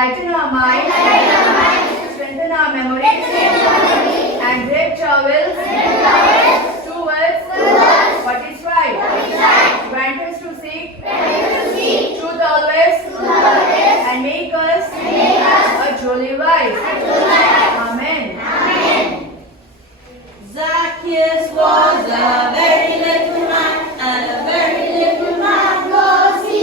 enlighten our minds, strengthen our memories, and break travels towards what is right. Grant us to seek truth always, and make us a truly wise. Amen. Zacchaeus was a very little man, and a very little man was he.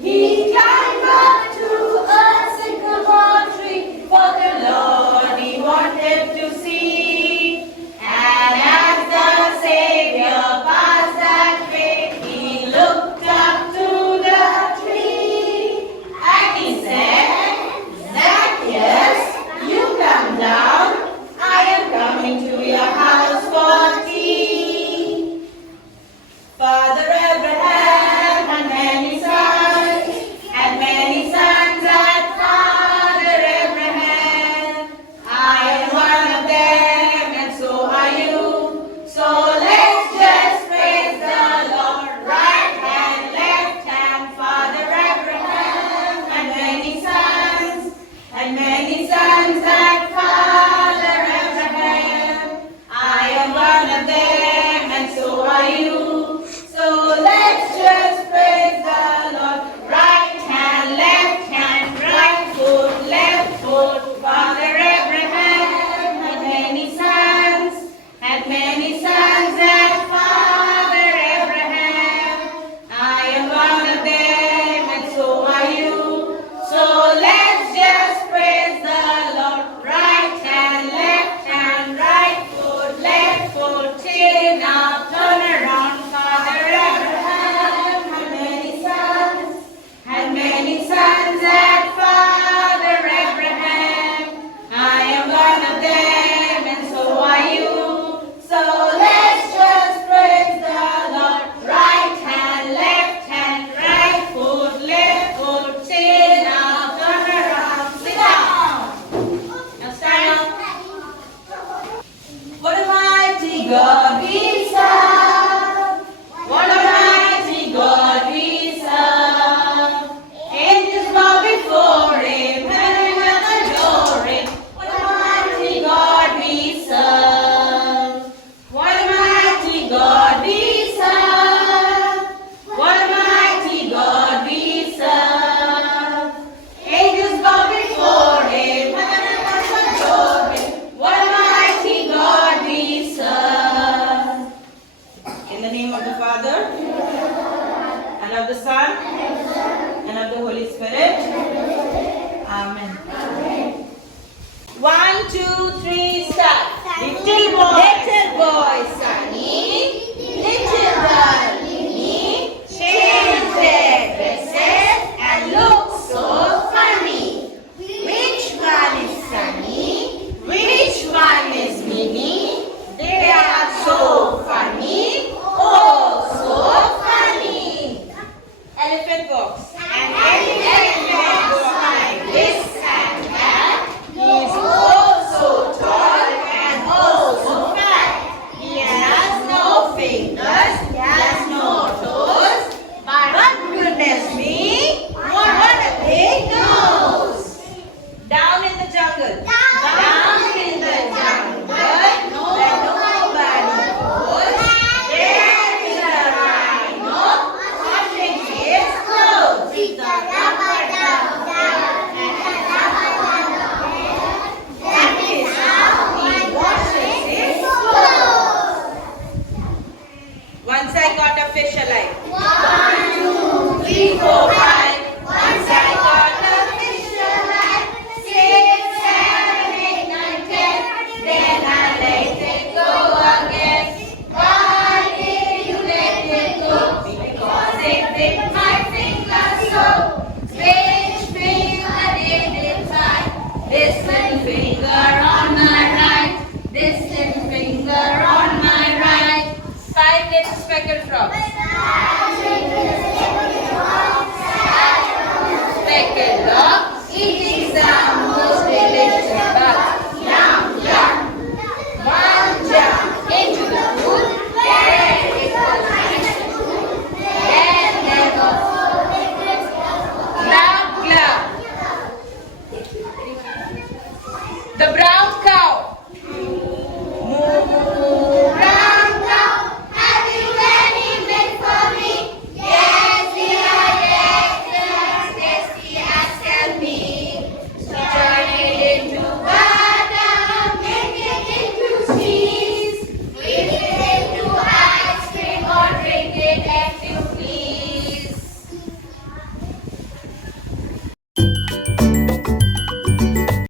He climbed up to a sycamore tree, for the Lord he wanted to see. And as the Savior passed that way, he looked up to the tree, and he said, Zacchaeus, you come down. I am coming to your house for tea. Father Abraham had many sons, had Father Abraham. I am one of them, and so are you. So let's just praise the Lord. Right hand, left hand, Father Abraham had many sons, had Father Abraham. I am one of them, and so are you. So let's just praise the Lord. Right hand, right foot, Father Abraham had many sons, had Father Abraham. I am one of them, and so are you. So let's just praise the Lord. Right hand, right foot, chin up, turn around. Father Abraham had many sons, had Father Abraham. I am one of them, and so are you. So let's just praise the Lord. Right hand, right foot, chin up, turn around, sit down. Now stand up. What a mighty God we serve. What a mighty God we serve. Angels bow before him, heaven and adore him. What a mighty God we serve. What a mighty God we serve. What a mighty God we serve. Angels bow before him, heaven and adore him. What a mighty God we serve. In the name of the Father, and of the Son, and of the Holy Spirit. Amen. 1, 2, 3, start. Little boy, Sunny, little girl, Minnie, change their dresses and look so funny. Which one is Sunny? Which one is Minnie? They are so funny, oh so funny. Elephant walks. An elephant walks like this and that. He is oh so tall and oh so fat. He has no fingers, he has no toes. But goodness me, what a big nose! Down in the jungle. Down in the jungle. Where nobody goes. There is a rhino washing his clothes. With the rubber down and the rubber down. That is how he washes his clothes. Once I caught a fish alive. 1, 2, 3, 4, 5. Once I caught a fish alive. 6, 7, 8, 9, 10. Then I let it go again. Why did you let it go? Because it bit my finger so. Which finger did it bite? This little finger on my right. This little finger on my right. 5 little speckled frogs. Speckled dog eating some most delicious bugs. Yum, yum. One jump into the pool. There it was nice and cool. Then there was glub, glub. Thank you.